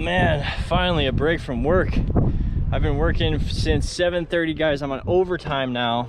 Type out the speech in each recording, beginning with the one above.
man, finally a break from work. I've been working since 7:30, guys. I'm on overtime now,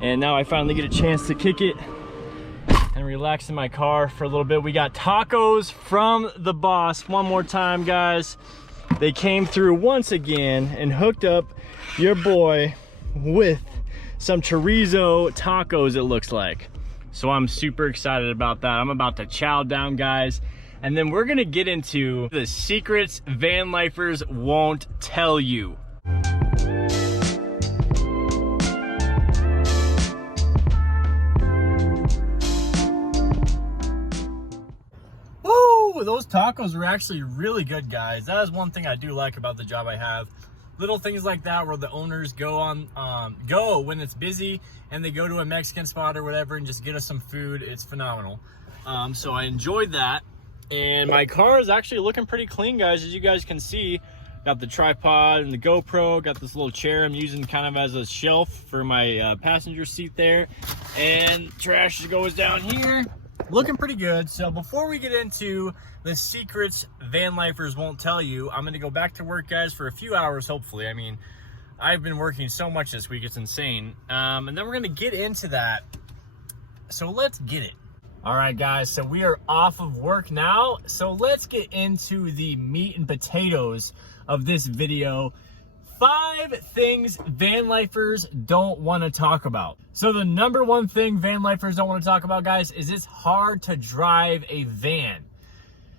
and now I finally get a chance to kick it and relax in my car for a little bit. We got tacos from the boss one more time, guys. They came through once again and hooked up your boy with some chorizo tacos, it looks like. So I'm super excited about that. I'm about to chow down, guys. And then we're gonna get into the secrets van lifers won't tell you. Woo! Those tacos were actually really good, guys. That is one thing I do like about the job I have. Little things like that where the owners go when it's busy and they go to a Mexican spot or whatever and just get us some food. It's phenomenal. So I enjoyed that. And my car is actually looking pretty clean, guys. As you guys can see, got the tripod and the GoPro, got this little chair I'm using kind of as a shelf for my passenger seat there. And trash goes down here. Looking pretty good. So before we get into the secrets van lifers won't tell you, I'm going to go back to work, guys, for a few hours, hopefully. I mean, I've been working so much this week, it's insane. And then we're going to get into that. So let's get it. All right, guys, so we are off of work now. So let's get into the meat and potatoes of this video. 5 things van lifers don't want to talk about. So the number one thing van lifers don't want to talk about, guys, is it's hard to drive a van.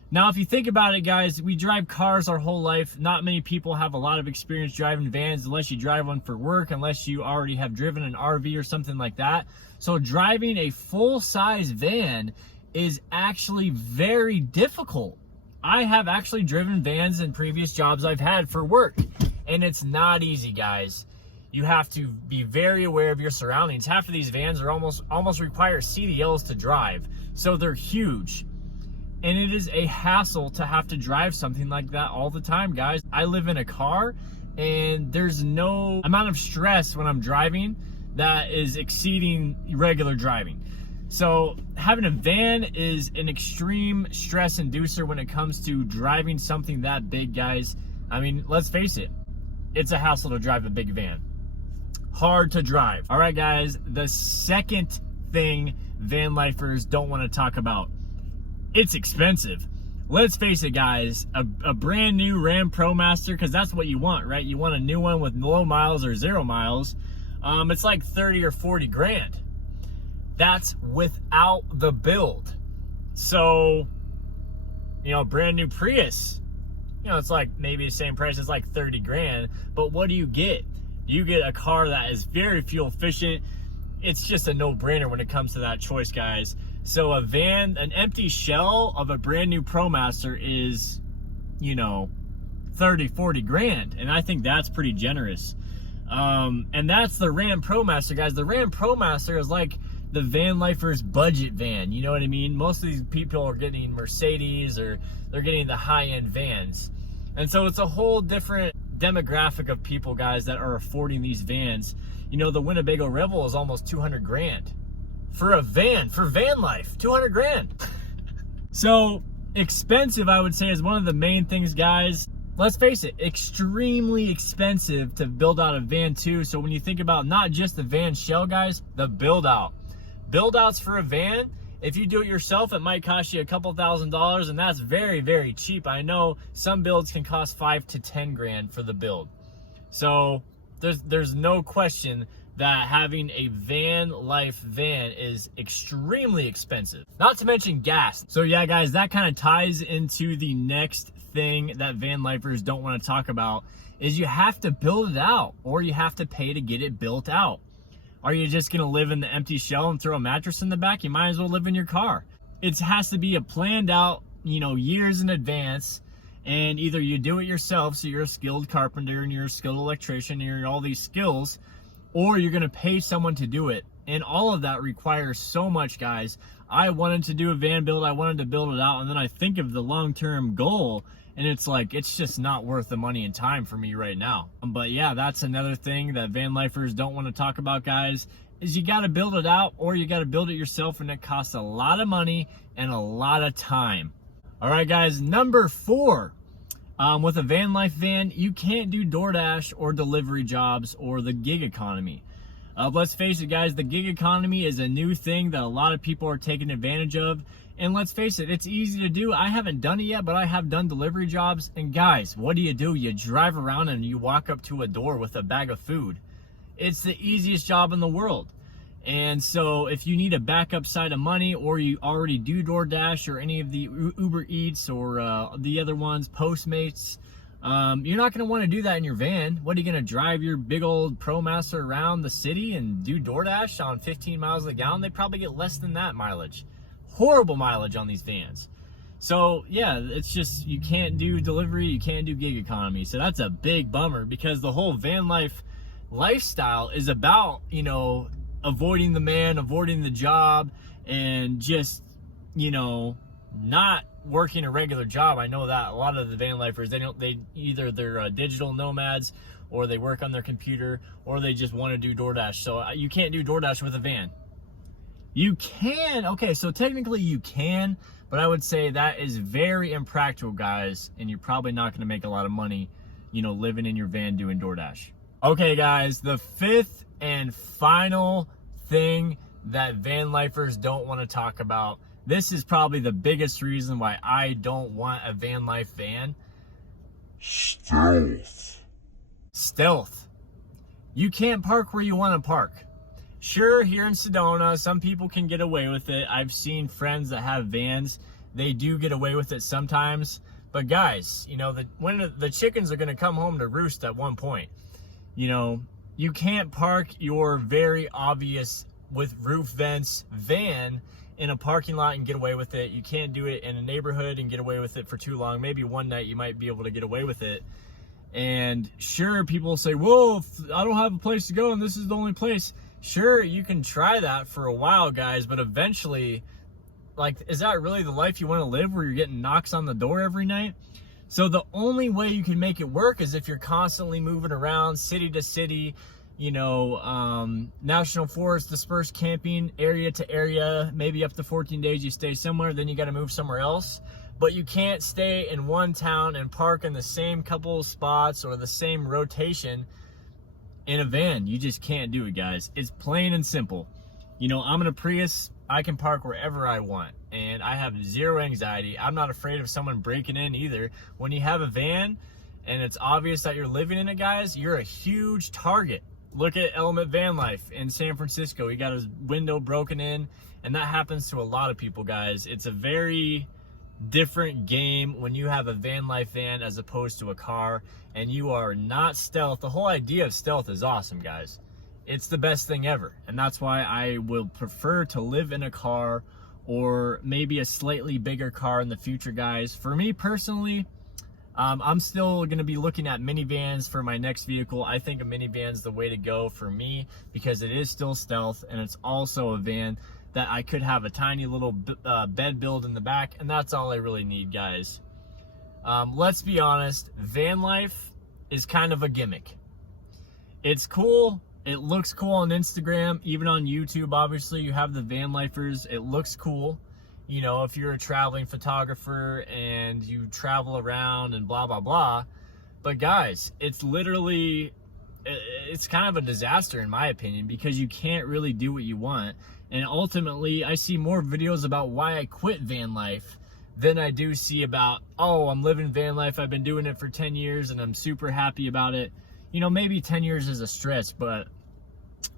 Now, if you think about it, guys, we drive cars our whole life. Not many people have a lot of experience driving vans unless you drive one for work, unless you already have driven an RV or something like that. So driving a full-size van is actually very difficult. I have actually driven vans in previous jobs I've had for work, and it's not easy, guys. You have to be very aware of your surroundings. Half of these vans are almost require CDLs to drive, so they're huge. And it is a hassle to have to drive something like that all the time, guys. I live in a car, and there's no amount of stress when I'm driving that is exceeding regular driving. So having a van is an extreme stress inducer when it comes to driving something that big, guys. I mean, let's face it, it's a hassle to drive a big van. Hard to drive. All right, guys, the second thing van lifers don't want to talk about. It's expensive. Let's face it, guys, a brand new Ram ProMaster, because that's what you want, right? You want a new one with low miles or 0 miles. It's like 30 or 40 grand. That's without the build. So, brand new Prius, it's like maybe the same price as like 30 grand, but what do you get? You get a car that is very fuel efficient. It's just a no-brainer when it comes to that choice, guys. So a van, an empty shell of a brand new ProMaster is, 30, 40 grand. And I think that's pretty generous. And that's the Ram ProMaster, guys. The Ram ProMaster is like the van lifer's budget van. You know what I mean? Most of these people are getting Mercedes or they're getting the high-end vans. And so it's a whole different demographic of people, guys, that are affording these vans. The Winnebago Rebel is almost 200 grand. For a van, for van life, 200 grand. So expensive, I would say, is one of the main things, guys. Let's face it, extremely expensive to build out a van too. So when you think about not just the van shell, guys, the build out. Build outs for a van, if you do it yourself, it might cost you a couple $1,000s, and that's very, very cheap. I know some builds can cost 5 to 10 grand for the build. So there's no question that having a van life van is extremely expensive, not to mention gas. So yeah, guys, that kind of ties into the next thing that van lifers don't want to talk about, is you have to build it out, or you have to pay to get it built out. Are you just gonna live in the empty shell and throw a mattress in the back? You might as well live in your car. It has to be a planned out, years in advance. And either you do it yourself, so you're a skilled carpenter and you're a skilled electrician and you're all these skills, or you're gonna pay someone to do it. And all of that requires so much, guys. I wanted to do a van build, I wanted to build it out, and then I think of the long-term goal, and it's like, it's just not worth the money and time for me right now. But yeah, that's another thing that van lifers don't want to talk about, guys, is you gotta build it out, or you gotta build it yourself, and it costs a lot of money and a lot of time. All right, guys, number 4. With a van life van, you can't do DoorDash or delivery jobs or the gig economy. Let's face it, guys, the gig economy is a new thing that a lot of people are taking advantage of. And let's face it, it's easy to do. I haven't done it yet, but I have done delivery jobs. And guys, what do? You drive around and you walk up to a door with a bag of food. It's the easiest job in the world. And so if you need a backup side of money, or you already do DoorDash or any of the Uber Eats or the other ones, Postmates, you're not going to want to do that in your van. What, are you going to drive your big old ProMaster around the city and do DoorDash on 15 miles a gallon? They probably get less than that mileage. Horrible mileage on these vans. So yeah, it's just, you can't do delivery, you can't do gig economy. So that's a big bummer, because the whole van lifestyle is about, you know, avoiding the man, avoiding the job, and just, you know, not working a regular job. I know that a lot of the van lifers, they're digital nomads, or they work on their computer, or they just want to do DoorDash. So you can't do DoorDash with a van. You can, okay, so technically you can, but I would say that is very impractical, guys, and you're probably not going to make a lot of money, you know, living in your van doing DoorDash. Okay, guys, the fifth and final thing that van lifers don't want to talk about. This is probably the biggest reason why I don't want a van life van. Stealth. You can't park where you want to park. Sure, here in Sedona, some people can get away with it. I've seen friends that have vans. They do get away with it sometimes. But guys, you know, when the chickens are going to come home to roost at one point. You know, you can't park your very obvious with roof vents van in a parking lot and get away with it. You can't do it in a neighborhood and get away with it for too long. Maybe one night you might be able to get away with it. And sure, people will say, well, if I don't have a place to go and this is the only place. Sure, you can try that for a while, guys, but eventually, like, is that really the life you want to live, where you're getting knocks on the door every night? So the only way you can make it work is if you're constantly moving around city to city, you know, national forest dispersed camping, area to area, maybe up to 14 days you stay somewhere, then you got to move somewhere else. But you can't stay in one town and park in the same couple of spots or the same rotation in a van. You just can't do it, guys. It's plain and simple. You know, I'm in a Prius. I can park wherever I want, and I have zero anxiety. I'm not afraid of someone breaking in either. When you have a van and it's obvious that you're living in it, guys, you're a huge target. Look at Element Van Life in San Francisco. He got his window broken in, and that happens to a lot of people, guys. It's a very different game when you have a van life van as opposed to a car, and you are not stealth. The whole idea of stealth is awesome, guys. It's the best thing ever, and that's why I will prefer to live in a car, or maybe a slightly bigger car in the future, guys. For me personally, I'm still going to be looking at minivans for my next vehicle. I think a minivan's the way to go for me, because it is still stealth, and it's also a van that I could have a tiny little bed build in the back, and that's all I really need, guys. Let's be honest, van life is kind of a gimmick. It's cool. It looks cool on Instagram, even on YouTube. Obviously, you have the van lifers. It looks cool. You know, if you're a traveling photographer and you travel around and blah, blah, blah. But guys, it's literally, it's kind of a disaster in my opinion, because you can't really do what you want. And ultimately, I see more videos about why I quit van life than I do see about, oh, I'm living van life. I've been doing it for 10 years and I'm super happy about it. You know, maybe 10 years is a stretch, but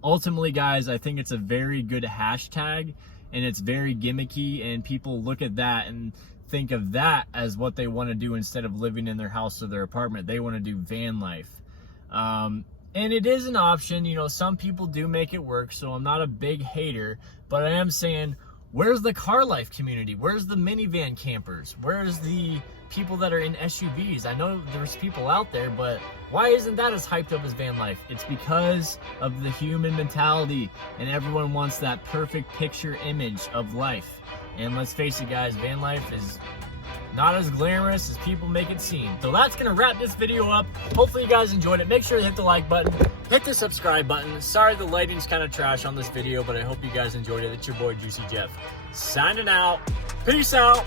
ultimately, guys, I think it's a very good hashtag, and it's very gimmicky, and people look at that and think of that as what they want to do instead of living in their house or their apartment. They want to do van life. And it is an option. You know, some people do make it work, so I'm not a big hater, but I am saying, where's the car life community? Where's the minivan campers? Where's the people that are in SUVs? I know there's people out there, but why isn't that as hyped up as van life? It's because of the human mentality, and everyone wants that perfect picture image of life. And let's face it, guys, van life is not as glamorous as people make it seem. So that's gonna wrap this video up. Hopefully you guys enjoyed it. Make sure to hit the like button, hit the subscribe button. Sorry the lighting's kind of trash on this video, but I hope you guys enjoyed it. It's your boy Juicy Jeff signing out. Peace out.